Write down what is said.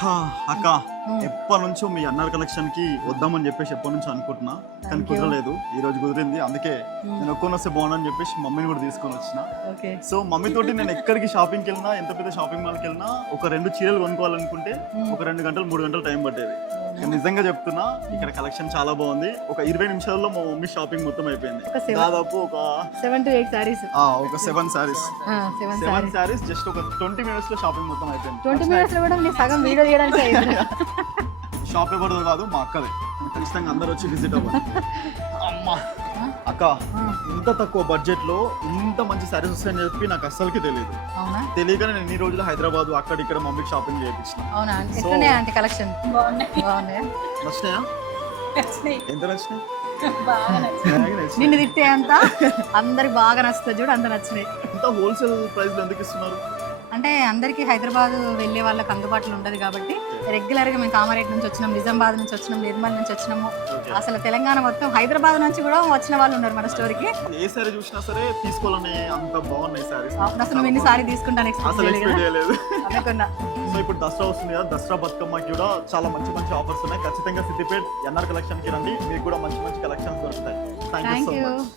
హా, అక్క ఎప్పటి నుంచో మీ అన్నర్ కలెక్షన్ కి వద్దామని చెప్పేసి ఎప్పటి నుంచో అనుకుంటున్నా కానీ కుదరలేదు. ఈ రోజు కుదిరింది, అందుకే నేను ఒక్కని వస్తే బాగుందని చెప్పేసి మమ్మీని కూడా తీసుకొని వచ్చిన. సో మమ్మీ తోటి నేను ఎక్కడికి షాపింగ్కి వెళ్ళినా, ఎంత పెద్ద షాపింగ్ మాల్కి వెళ్ళినా ఒక 2 చీరలు కొనుక్కోవాలనుకుంటే ఒక 2 గంటలు 3 గంటలు టైం పట్టేది. నేను నిజంగా చెప్తున్నా, ఇక్కడ కలెక్షన్ చాలా బాగుంది. ఒక 20 నిమిషాల్లో మా మమ్మీ షాపింగ్ మొత్తం అయిపోయింది. దాదాపు ఒక 7 to 8 sarees. ఒక 7 sarees. 7 sarees జస్ట్ ఒక 20 minutes లో షాపింగ్ మొత్తం అయిపోయింది. 20 minutes లో కూడా నీ సగం వీడియో చేయడానికి అయింది. షాప్ ఎవరిదో కాదు, మా అక్కదే. ఖచ్చితంగా అందరూ వచ్చి విజిట్ అవ్వాలి. అమ్మా అక్క, ఇంత తక్కువ బడ్జెట్ లో ఇంత మంచి సారీస్ వస్తాయని చెప్పి నాకు అస్సలకి తెలియదు. తెలియకనే నేను ఈ రోజులో హైదరాబాద్ అక్కడ ఇక్కడ మమ్మీకి షాపింగ్ చేయించిన. అవునా? ఎట్లున్నాయి ఆంటీ కలెక్షన్? బాగున్నాయా? నచ్చినాయా? ఎంత నచ్చినాయి? నిన్ను తిట్టే అంత అందరికి బాగా నచ్చుతుంది చూడు, అంత నచ్చినాయి. ఇంత హోల్సేల్ ప్రైస్ లో ఎందుకు ఇస్తున్నారు? అంటే అందరికి హైదరాబాద్ వెళ్ళే వాళ్ళకి అందుబాటులో ఉండదు కాబట్టి రెగ్యులర్ గా మేము కామారెడ్డి నుంచి వచ్చినాం, నిజామాబాద్ నుంచి వచ్చినాం, నిర్మల్ నుంచి వచ్చినాము. అసలు తెలంగాణ మొత్తం హైదరాబాద్ నుంచి కూడా వచ్చిన వాళ్ళు ఉన్నారు మన స్టోరీకి. ఏ సారీ చూసినా సరే తీసుకోవాలని అంత బాగున్నాయి సారీస్. అసలు నువ్వు ఇన్ని సారీ తీసుకుంటాను ఎక్స్పెక్ట్ చేయలేదు. అనుకున్నా. సో ఇప్పుడు దసరా వస్తుంది కదా, దసరా బతుకమ్మకి కూడా చాలా మంచి మంచి ఆఫర్స్ ఉన్నాయి. ఖచ్చితంగా సిద్దిపేట్ ఎన్ఆర్ కలెక్షన్ కి రండి, మీకు కూడా మంచి మంచి కలెక్షన్స్ దొరుకుతాయి. Thank you so much.